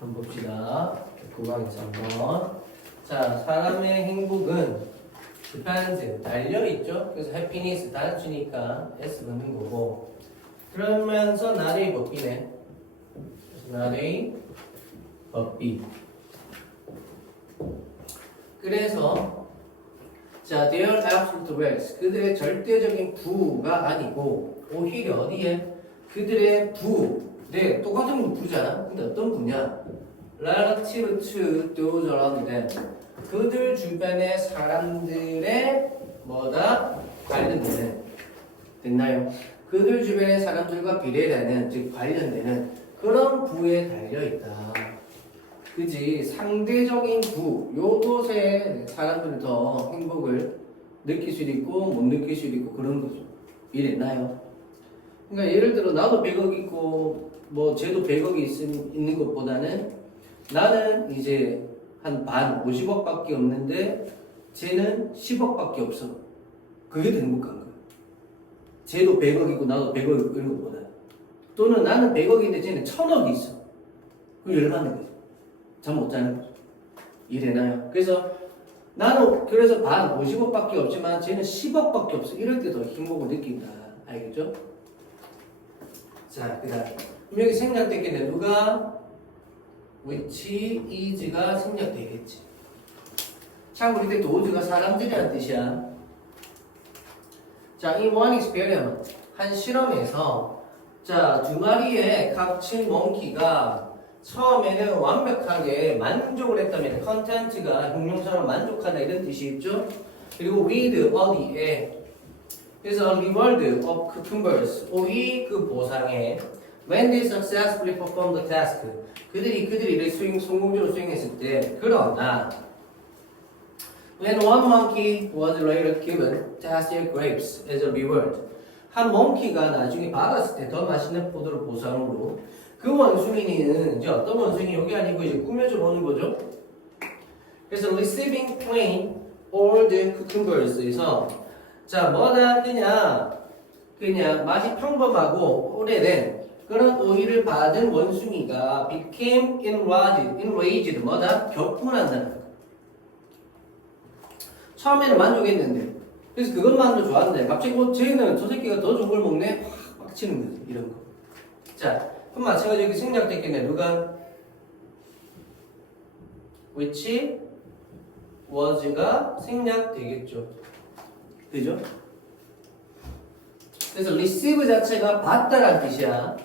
한번 봅시다. 구강에서 한번. 자, 사람의 행복은 depends, 달려있죠? 그래서 happiness 단수니까 S 붙는 거고. 그러면서 나의 법비네. 나의 법비. 그래서 자, their absolute rights. 그들의 절대적인 부가 아니고 오히려 어디에? 그들의 부. 네, 똑같은 거 부잖아. 근데 어떤 부냐? relative to those around them. 그들 주변의 사람들의 뭐다? 관련되는. 됐나요? 그들 주변의 사람들과 비례되는, 즉 관련되는 그런 부에 달려있다. 그지? 상대적인 부, 요것에 사람들은 더 행복을 느낄 수도 있고 못 느낄 수도 있고 그런 거죠. 이랬나요? 그러니까 예를 들어 나도 100억 있고 뭐 쟤도 100억이 있는 것보다는 나는 이제 한 반 50억밖에 없는데 쟤는 10억밖에 없어. 그게 더 행복한 거야. 쟤도 100억이고 나도 100억 이런 것보다. 또는 나는 100억인데 쟤는 1000억이 있어. 그럼 열받는 거죠. 잠 못 자는 거죠. 이래나요? 그래서 나는 그래서 반 50억밖에 없지만 쟤는 10억밖에 없어. 이럴 때 더 행복을 느낀다. 알겠죠? 자, 그 다음 여기 생략됐겠네. 누가? which is가 생략되겠지. 참고로 이때 those가 사람들이라는 뜻이야. 자, in one experiment, 한 실험에서 자, 두 마리의 각질 몽키가 처음에는 완벽하게 만족을 했다면 컨텐츠가 형용사로 만족하다 이런 뜻이 있죠. 그리고 with 어디에 그래서 reward of cucumbers 오이 그 보상에 when they successfully performed the task 그들이 일을 성공적으로 수행했을 때 그러나 when one monkey was later given tasty grapes as a reward 한 몽키가 나중에 받았을 때 더 맛있는 포도를 보상으로 그 원숭이는 이제 어떤 원숭이 여기 아니고 이제 꾸며져 보는 거죠. 그래서 receiving plain old cucumbers에서 자 뭐다 그냥 맛이 평범하고 오래된 그런 오이를 받은 원숭이가 became enraged 뭐다 격분한다는 거. 처음에는 만족했는데 그래서 그것만으로 좋았는데 갑자기 쟤는 저 새끼가 더 좋은 걸 먹네 확 빡치는 거지 이런 거. 자 그럼 마찬가지로 여기 생략됐겠네. 누가? which was가 생략되겠죠. 그죠? 그래서 receive 자체가 받다라는 뜻이야.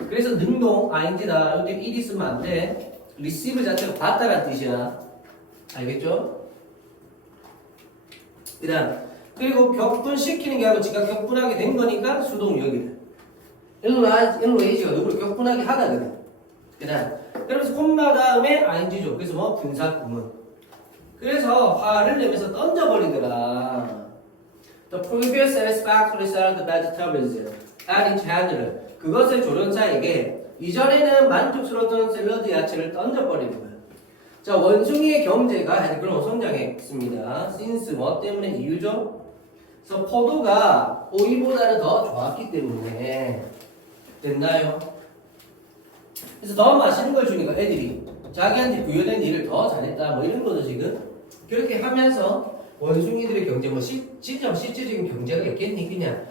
그래서 능동 ing다. 이때 ed 쓰면 안 돼. receive 자체가 받다라는 뜻이야. 알겠죠? 그 다음 그리고 격분시키는 게 아니고 지가 격분하게 된 거니까 수동력이다. enrage가 누구를 격분하게 하다 그래. 그 다음 그러면서 콤마 다음에 ing죠. 그래서 뭐 분사구문. 그래서 화를 내면서 던져버리더라. The previous satisfactory salad vegetables at each handler. 그것의 조련사에게 이전에는 만족스러웠던 샐러드 야채를 던져버리는 거야. 자, 원숭이의 경제가 그럼 성장했습니다. since 뭐 때문에 이유죠? 그래서 포도가 오이보다는 더 좋았기 때문에 됐나요? 그래서 더 맛있는 걸 주니까 애들이 자기한테 부여된 일을 더 잘했다 뭐 이런 거죠 지금. 그렇게 하면서 원숭이들의 경제 뭐 진짜 실질적인 경제가 있겠니 그냥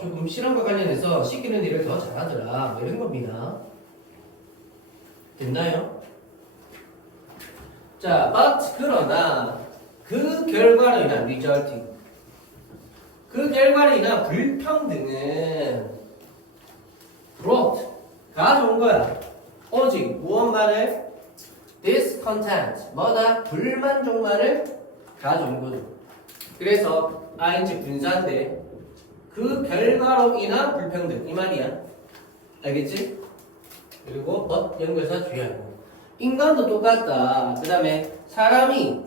조금 실험과 관련해서 시키는 일을 더 잘하더라 뭐 이런 겁니다. 됐나요? 자, but 그러나 그 결과로 인한 resulting 그 결과로 인한 불평등은 brought 가져온 거야. 오직 무엇만을 discontent 뭐다 불만족만을 가져온 거죠. 그래서 ing 분사인데 그 결과로 인한 불평등 이 말이야. 알겠지? 그리고 but 연결사 주의하고 인간도 똑같다. 그 다음에 사람이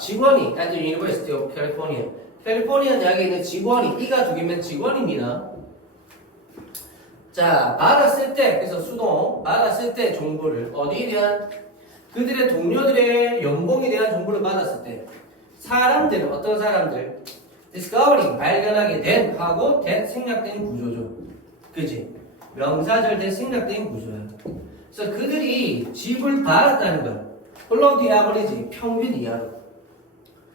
직원이 at the University of California 캘리포니아 대학에 있는 직원이 이가 두 개면 직원입니다. 자, 받았을 때 그래서 수동 받았을 때 정보를 어디에 대한 그들의 동료들의 연봉에 대한 정보를 받았을 때 사람들은 어떤 사람들 discovering 발견하게 된 하고 that 생략된 구조죠. 그지? 명사절 대 생략된 구조야. 그래서 그들이 집을 받았다는 거야. below the average, 평균 이하로.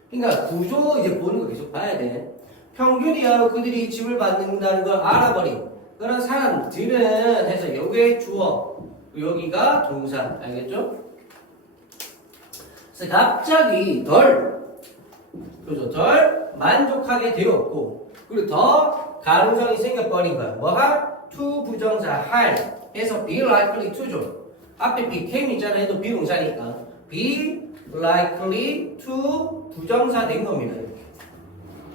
그러니까 구조 이제 보는 거 계속 봐야 돼. 평균 이하로 그들이 집을 받는다는 걸 알아버린 그런 사람들은 해서 여기에 주어, 여기가 동사, 알겠죠? 그래서 갑자기 그죠? 덜 만족하게 되었고, 그리고 더 가능성이 생겨버린 거야. 뭐가? to 부정사 할 해서 be likely to죠. 앞에 became 있잖아 해도 비동사니까 be likely to 부정사 된 겁니다. 이렇게.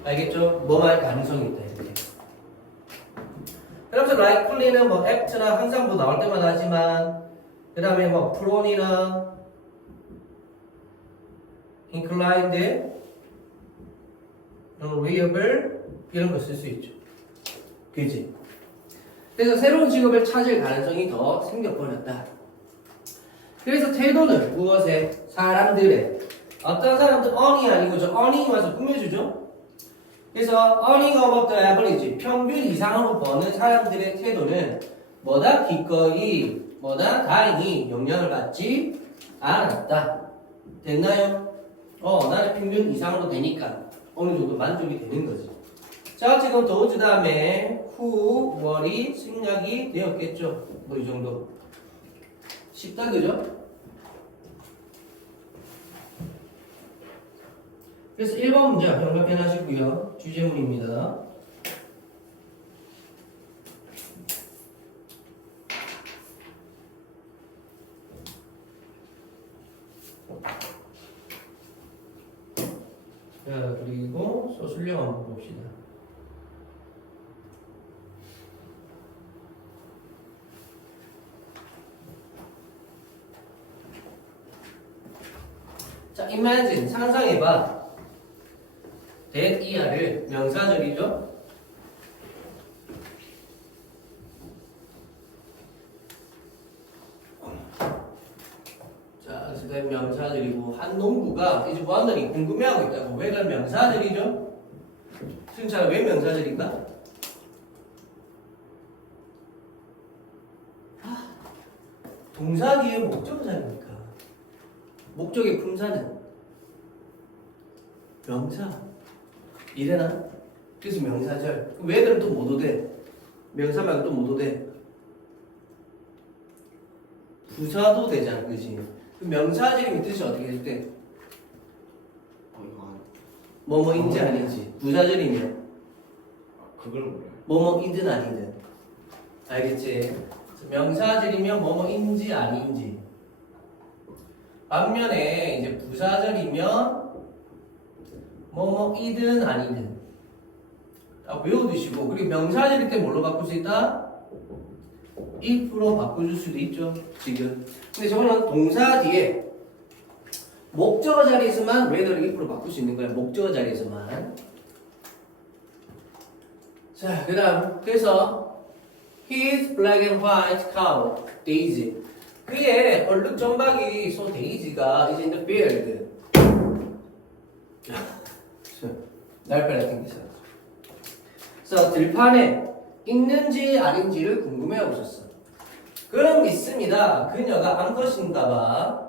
알겠죠? 뭐만 가능성이 있다 이렇게. 그러면서 likely는 뭐 act나 항상 뭐 나올 때마다 하지만 그 다음에 뭐 prone이나 inclined, reliable 이런 거 쓸 수 있죠. 그지? 그래서 새로운 직업을 찾을 가능성이 더 생겨버렸다. 그래서 태도는 무엇에? 사람들의. 어떤 사람들 earning 아니고 저 earning 와서 꾸며주죠. 그래서 earning above the average, 평균 이상으로 버는 사람들의 태도는 뭐다? 기꺼이 뭐다? 다행히 영향을 받지 않았다. 됐나요? 나는 평균 이상으로 되니까 어느 정도 만족이 되는 거지. 자, 지금 도우즈 다음에 who, 뭐이 생략이 되었겠죠. 뭐 이 정도. 쉽다, 그죠? 그래서 1번 문제 정답 해놔시고요. 주제문입니다. 자, 그리고 소술령 한번 봅시다. 자, imagine, 상상해봐. that 이하를 명사절이죠. 자, 그래서 that 명사절이고 한 농부가 이제 무한들이 궁금해하고 있다고. 왜 그런 명사절이죠? 승차가 왜 명사절인가? 동사 뒤에 목적어잖습니까? 목적의 품사는 명사. 이래나? 그래서 명사절. 왜들은 또 못 오대? 명사 말고 또 못 오대? 부사도 되잖아, 그지? 그 명사절이면 뜻이 어떻게 될 때? 뭐뭐인지 아닌지. 부사절이면 그걸 몰라요. 뭐뭐이든 아니든. 알겠지? 명사절이면 뭐뭐인지 아닌지. 반면에 이제 부사절이면 뭐뭐이든 아니든. 외워두시고. 그리고 명사절일 때 뭘로 바꿀 수 있다? if로 바꿔줄 수도 있죠, 지금. 근데 저거는 동사 뒤에 목적어 자리에서만 whether를 if로 바꿀 수 있는 거야. 목적어 자리에서만. 자, 그 다음. 그래서 his black and white cow, Daisy. 그의 얼룩 점박이 소 데이지가 is in the field. 날파리 같은 게 있어. 그래서 들판에 있는지 아닌지를 궁금해하고 있었어. 그럼 믿습니다. 그녀가 안 것인가 봐.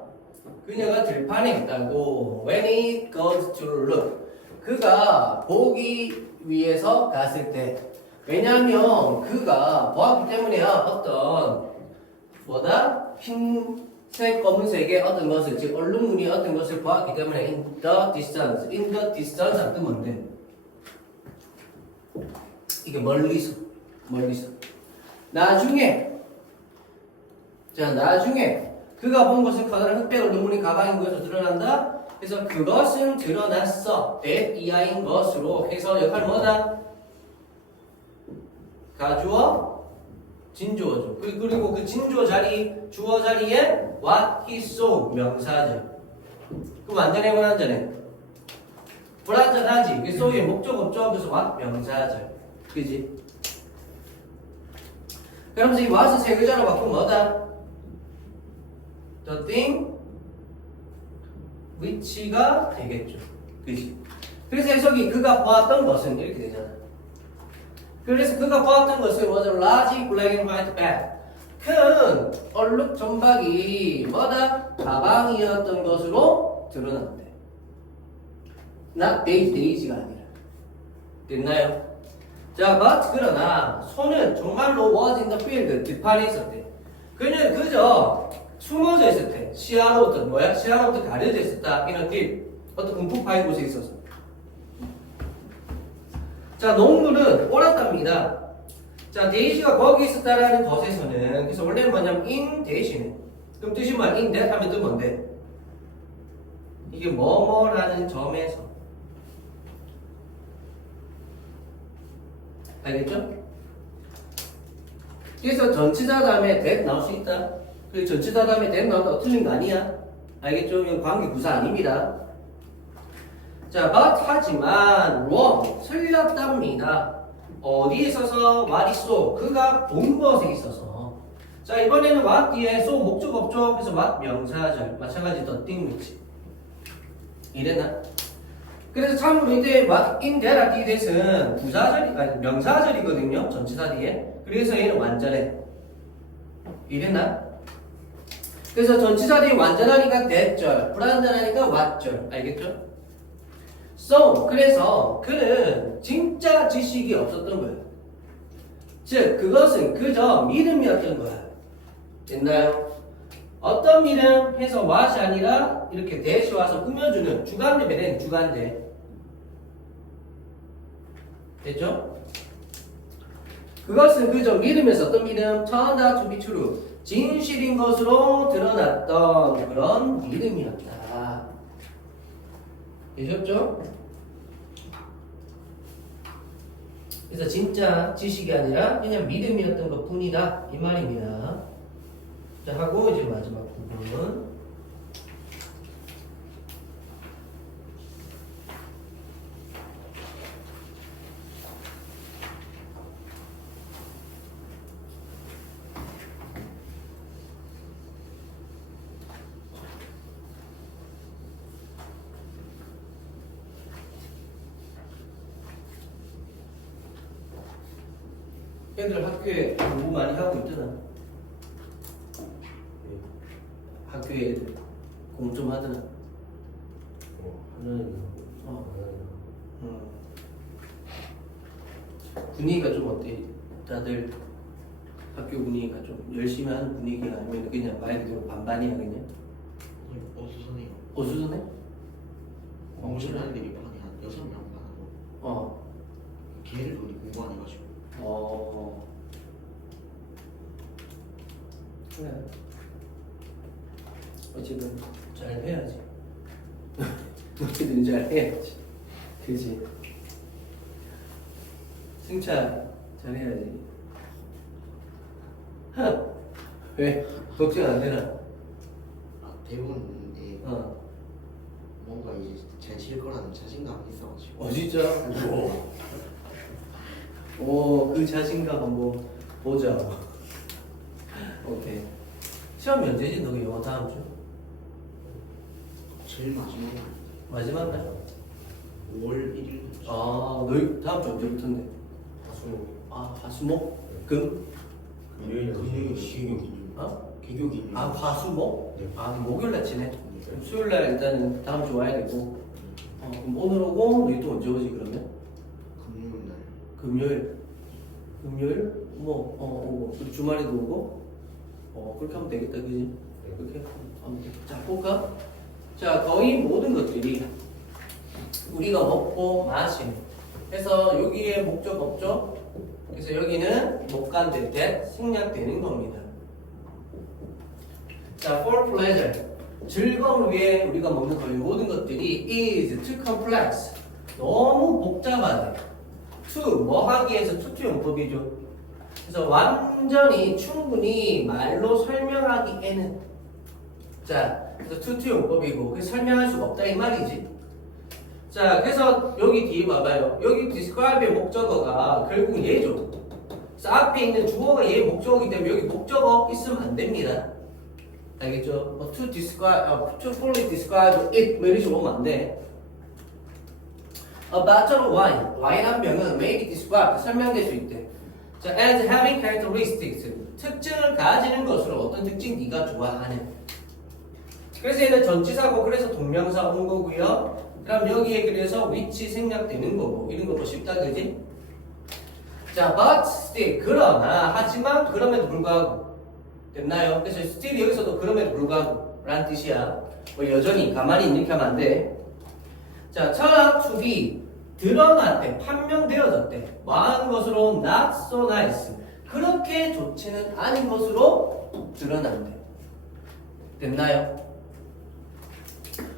그녀가 들판에 있다고. When he goes to look. 그가 보기 위해서 갔을 때. 왜냐하면 그가 보았기 때문에야 어떤 뭐다? 흰색, 검은색의 어떤 것을, 즉 얼룩무늬 어떤 것을 보았기 때문에 in the distance 안 뜨면 뭔데? 이게 멀리서 나중에 그가 본 것은 커다란 흑백 얼룩무늬 가방인 것으로 드러난다. 그래서 그것은 드러났어. that 이하인 것으로 해서 역할 뭐다? 가주어, 진주어죠. 그리고 그 진주어 자리, 주어 자리에 what he saw 명사절. 그럼 완전해 불완전해? 불완전하지. 그 saw의 목적 없죠. 그래서 what 명사절. 그지? 그러면서 이 what을 세 글자로 바꾸면 뭐다? the thing which가 되겠죠. 그지? 그래서 해석이 그가 보았던 것은 이렇게 되잖아. 그래서 그가 보았던 것은 was a large black and white bag. 큰 얼룩 점박이 뭐다? 가방이었던 것으로 드러난대. Not Daisy가 아니라. 됐나요? 자, but 그러나 소는 정말로 was in the field, 들판에 있었대. 그는 그저 숨어져 있었대. 시야로부터 뭐야? 시야로부터 가려져 있었다. in a deep, 어떤 움푹 파인 곳에 있어서. 자, 농물은 옳았답니다. 자, 데이지가 거기 있었다라는 것에서는 그래서 원래는 뭐냐면 in 대신에 그럼 뜻이 뭐야? in that 하면 뜻 뭔데? 이게 뭐뭐라는 점에서 알겠죠? 그래서 전치사 다음에 that 나올 수 있다. 그리고 전치사 다음에 that 나온다. 틀린 거 아니야. 알겠죠? 이건 관계 구사 아닙니다. 자, but 하지만 wrong 틀렸답니다. 어디에 있어서 what 있어? 그가 본 것에 있어서. 자, 이번에는 what 뒤에 so 목적 없죠? 그래서 what 명사절 마찬가지 the thing with 이랬나? 그래서 참고로 이때 what in that 뒤에 대해서는 부사절이 아니 명사절이거든요. 전치사 뒤에. 그래서 얘는 완전해. 이랬나? 그래서 전치사 뒤에 완전하니까 that절, 불완전하니까 what절. 알겠죠? So, 그래서 그는 진짜 지식이 없었던 거예요. 즉, 그것은 그저 믿음이었던 거야. 됐나요? 어떤 믿음 해서 what이 아니라 이렇게 that이 와서 꾸며주는 주관 레벨은 주관대. 됐죠? 그것은 그저 믿음에서 어떤 믿음? turned out to be true. 진실인 것으로 드러났던 그런 믿음이었다. 되셨죠? 그래서 진짜 지식이 아니라 그냥 믿음이었던 것 뿐이다. 이 말입니다. 자, 하고 이제 마지막 부분. 애들 학교에 공부 많이 하고 있더나. 학교에 애들 공부 좀 하더나. 하나는 분위기가 좀 어때? 다들 학교 분위기가 좀 열심히 하는 분위기가 아니면 그냥 말 그대로 반반이야 그냥? 어수선해요. 어수선해? 공부를 하는 애들이 반이 한 6명 많아도 어. 걔를 돈이 공부 안 해가지고 그래. 어쨌든 잘 해야지. 너희들은 잘 해야지. 그지? 승차 잘 해야지. 왜? 걱정 안 되나? 대부분이 뭔가 이제 잘 칠 거라는 자신감이 있어가지고 진짜? 그 자신감 한번 보자. 오케이. 시험이 언제지? 너 영어 다음 주? 제일 마지막 날? 5월 1일 너희 다음 주 언제부터인데? 화수목? 금? 금요일 개교기 화수목? 네. 목요일날 지내? 그럼 수요일날 일단은 다음 주 와야 되고 그럼 오늘 오고 너희 또 언제 오지 그러면? 금요일 날 금요일? 오고 그리고 주말에도 오고 그렇게 하면 되겠다 그지? 그렇게 하면 돼. 자 볼까? 자 거의 모든 것들이 우리가 먹고 마시는 그래서 여기에 목적 없죠? 그래서 여기는 목간될 때 생략되는 겁니다. 자 for pleasure 즐거움을 위해 우리가 먹는 거의 모든 것들이 is too complex 너무 복잡하대. to 뭐 하기에서 to 용법이죠. 그래서 완전히 충분히 말로 설명하기에는 자 그래서 to 용법이고 그래서 설명할 수가 없다 이 말이지. 자 그래서 여기 뒤에 봐봐요. 여기 describe의 목적어가 결국 얘죠. 그래서 앞에 있는 주어가 얘 목적어이기 때문에 여기 목적어 있으면 안 됩니다. 알겠죠? to describe, to fully describe it 뭐 이런 식으로 오면 안 돼. A bottle of wine, 와인 한 병은 may be described, 설명될 수 있대. 자, as having characteristics, 특징을 가지는 것으로 어떤 특징 네가 좋아하는. 그래서 얘는 전치사고 그래서 동명사 온 거고요. 그럼 여기에 그래서 위치 생략되는 거고 이런 거 뭐 쉽다 그지? 자, but still 그러나 하지만 그럼에도 불구하고 됐나요? 그래서 still 여기서도 그럼에도 불구하고 라는 뜻이야. 뭐 여전히 가만히 이렇게 하면 안 돼. 자, turn out to be 드러났대, 판명되어졌대. 뭐하는 것으로? not so nice. 그렇게 좋지는 않은 것으로 드러난대. 됐나요?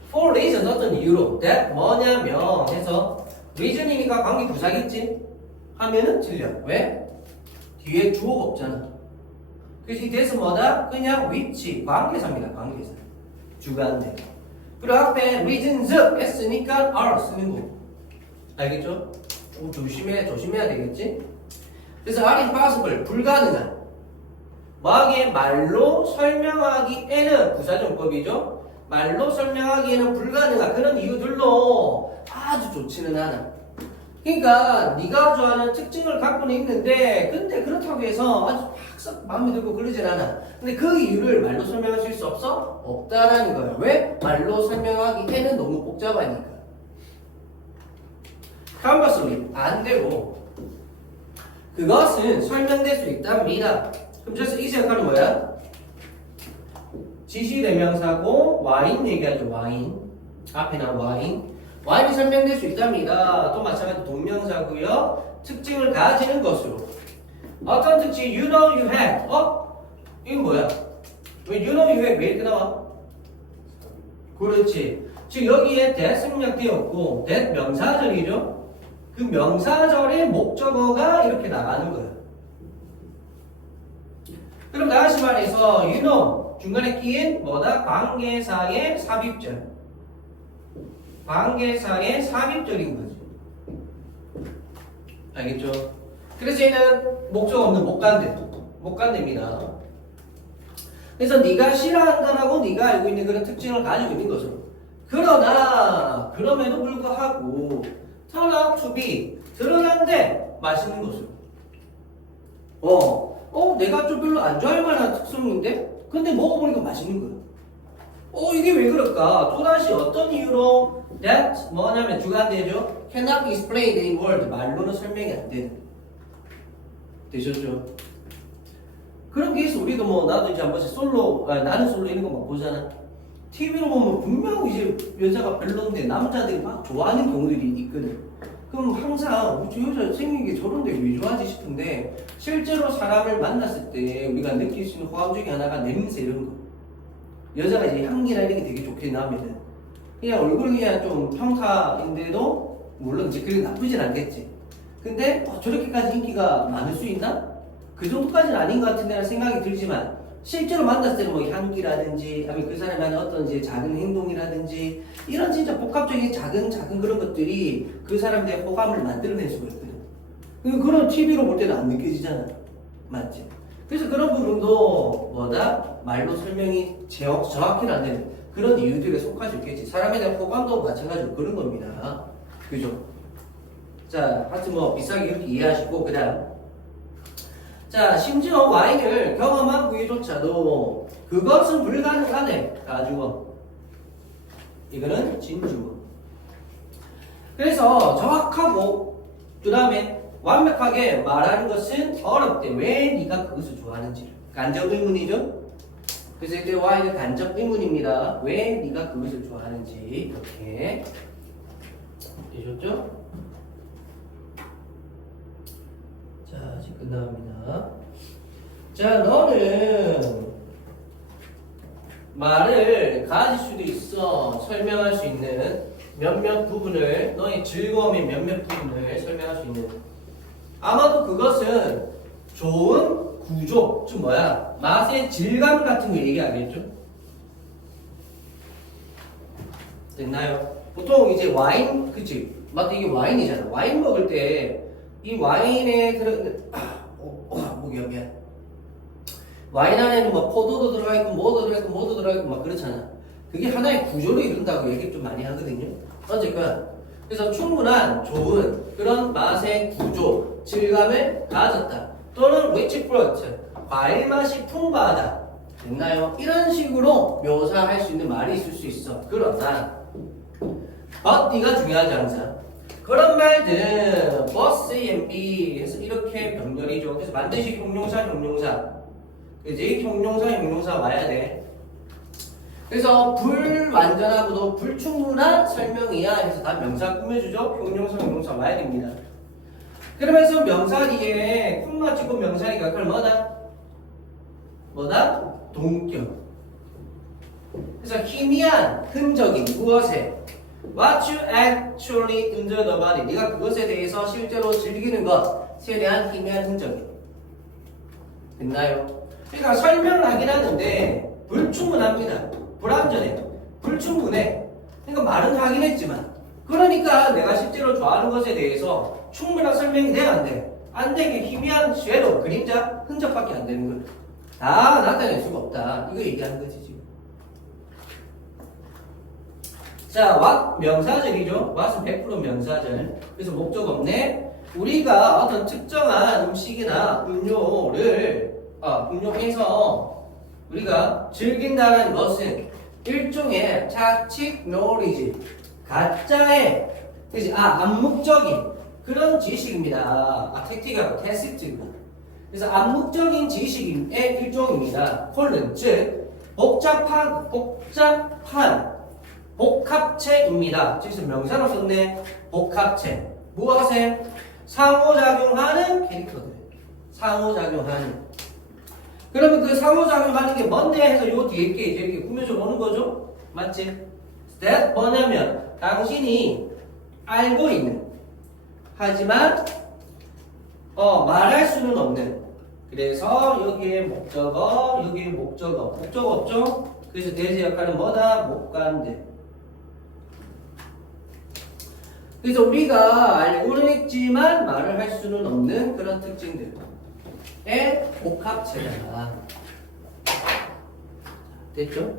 For reason 어떤 이유로 that 뭐냐면 해서 reason이니까 관계 부사겠지? 하면은 틀려. 왜? 뒤에 주어가 없잖아. 그래서 이 대해서 뭐다? 그냥 위치, 관계사입니다. 관계사. 주관대. 그리고 앞에 reasons 했으니까 are 쓰는 거고. 알겠죠? 좀 조심해야 되겠지? 그래서 are impossible, 불가능한. 뭐하기에 말로 설명하기에는 부사정법이죠. 말로 설명하기에는 불가능한 그런 이유들로 아주 좋지는 않아. 그러니까 네가 좋아하는 특징을 갖고는 있는데 근데 그렇다고 해서 아주 막 마음에 들고 그러진 않아. 근데 그 이유를 말로 설명할 수 없어? 없다라는 거야. 왜? 말로 설명하기에는 너무 복잡하니까. Conversely, 반대로 그것은 설명될 수 있답니다. 그럼 저기서 이 생각하는 뭐야? 지시대명사고 와인 얘기하죠. 와인 앞에 나온 와인이 설명될 수 있답니다. 또 마찬가지로 동명사고요. 특징을 가지는 것으로 어떤 특징? You know you had. 이건 뭐야? 왜 you know you had 왜 이렇게 나와? 그렇지. 지금 여기에 that 생략되었고 that 명사절이죠. 그 명사절의 목적어가 이렇게 나가는 거야. 그럼 다시 말해서 you know 중간에 끼인 뭐다? 관계사의 삽입절. 관계사의 삽입절인 거지. 알겠죠? 그래서 얘는 목적 없는 못 간대입니다. 그래서 네가 싫어한다라고 네가 알고 있는 그런 특징을 가지고 있는 거죠. 그러나 그럼에도 불구하고 turn out to be 드러난데 맛있는 것으로. 내가 좀 별로 안 좋아할 만한 특성인데 근데 먹어보니까 맛있는 거야. 이게 왜 그럴까? 또다시 어떤 이유로 that 뭐냐면 주관대죠. cannot be explained in word 말로는 설명이 안 되는. 되셨죠? 그런 게 있어. 우리도 뭐 나도 이제 한 번씩 나는 솔로 이런 거 막 보잖아. TV로 보면 분명 이제 여자가 별론데 남자들이 막 좋아하는 경우들이 있거든. 그럼 항상 저 여자 생긴 게 저런데 왜 좋아하지 싶은데 실제로 사람을 만났을 때 우리가 느낄 수 있는 호감 중에 하나가 냄새 이런 거. 여자가 이제 향기나 이런 게 되게 좋게 나오면은 그냥 얼굴이 그냥 좀 평타인데도 물론 이제 그게 나쁘진 않겠지. 근데 저렇게까지 인기가 많을 수 있나? 그 정도까지는 아닌 것 같은데 라는 생각이 들지만 실제로 만났을 때는 뭐 향기라든지 아니면 그 사람이 하는 어떤 이제 작은 행동이라든지 이런 진짜 복합적인 작은 그런 것들이 그 사람들의 호감을 만들어낼 수가 있거든. 그런 TV로 볼 때는 안 느껴지잖아. 맞지? 그래서 그런 부분도 뭐다? 말로 설명이 정확히는 안 되는 그런 이유들에 속할 수 있겠지. 사람에 대한 호감도 마찬가지로 그런 겁니다. 그죠? 자, 하여튼 뭐 비싸게 이렇게 이해하시고 그 다음 자, 심지어 와인을 경험한 부위조차도 그것은 불가능하네. 가주어. 이거는 진주어. 그래서 정확하고 그 다음에 완벽하게 말하는 것은 어렵대. 왜 네가 그것을 좋아하는지. 간접 의문이죠. 그래서 이때 와인은 간접 의문입니다. 왜 네가 그것을 좋아하는지. 이렇게 되셨죠? 자, 이제 끝납니다. 자, 너는 말을 가질 수도 있어. 설명할 수 있는 몇몇 부분을, 너의 즐거움의 몇몇 부분을 설명할 수 있는. 아마도 그것은 좋은 구조, 즉 뭐야? 맛의 질감 같은 거 얘기하겠죠? 됐나요? 보통 이제 와인, 그치? 맞다, 이게 와인이잖아. 와인 먹을 때 이 와인에 들어있는 목이야 미안. 와인 안에는 뭐 포도도 들어가 있고 뭐도 들어가 있고 뭐도 들어가 있고 막 그렇잖아. 그게 하나의 구조를 이룬다고 얘기 좀 많이 하거든요. 어쨌건 그래서 충분한 좋은 그런 맛의 구조, 질감을 가졌다. 또는 rich fruit, 과일 맛이 풍부하다. 됐나요? 이런 식으로 묘사할 수 있는 말이 있을 수 있어. 그러나 but 네가 중요하지 항상. 그런 말들 bus and be 해서 이렇게 병렬이죠. 그래서 반드시 형용사 그지? 형용사 와야 돼. 그래서 불완전하고도 불충분한 설명이야 해서 다 명사 꾸며주죠. 형용사 와야 됩니다. 그러면서 명사 뒤에 콤마 찍고 명사니까 그걸 뭐다? 동격. 그래서 희미한 흔적이 무엇에? What you actually enjoy the body. 네가 그것에 대해서 실제로 즐기는 것에 대한 희미한 흔적이. 됐나요? 그러니까 설명을 하긴 하는데 불충분합니다. 불완전해. 불충분해. 그러니까 말은 하긴 했지만 그러니까 내가 실제로 좋아하는 것에 대해서 충분한 설명이 돼? 안 돼? 안 되게 희미한 섀도우, 그림자, 흔적밖에 안 되는 거야. 다 나타낼 수가 없다. 이거 얘기하는 거지 지금. 자, what 명사절이죠. what은 100% 명사절. 그래서 목적 없네. 우리가 어떤 특정한 음식이나 음료해서 우리가 즐긴다는 것은 일종의 자칫 knowledge, 가짜의, 그지? 암묵적인 그런 지식입니다. 택틱하고 테스트. 그래서 암묵적인 지식의 일종입니다. 콜른, 즉 복합체입니다. 그래서 명사로 썼네. 복합체. 무엇에? 상호작용하는 캐릭터들. 상호작용하는. 그러면 그 상호작용하는 게 뭔데 해서 요 뒤에 이렇게 꾸며줘 보는 거죠. 맞지? that 뭐냐면 당신이 알고 있는 하지만 말할 수는 없는. 그래서 여기에 목적어 없죠? 그래서 대세 역할은 뭐다? 목관대. 그래서 우리가 알고는 있지만 말을 할 수는 없는 그런 특징들의 복합체다. 됐죠?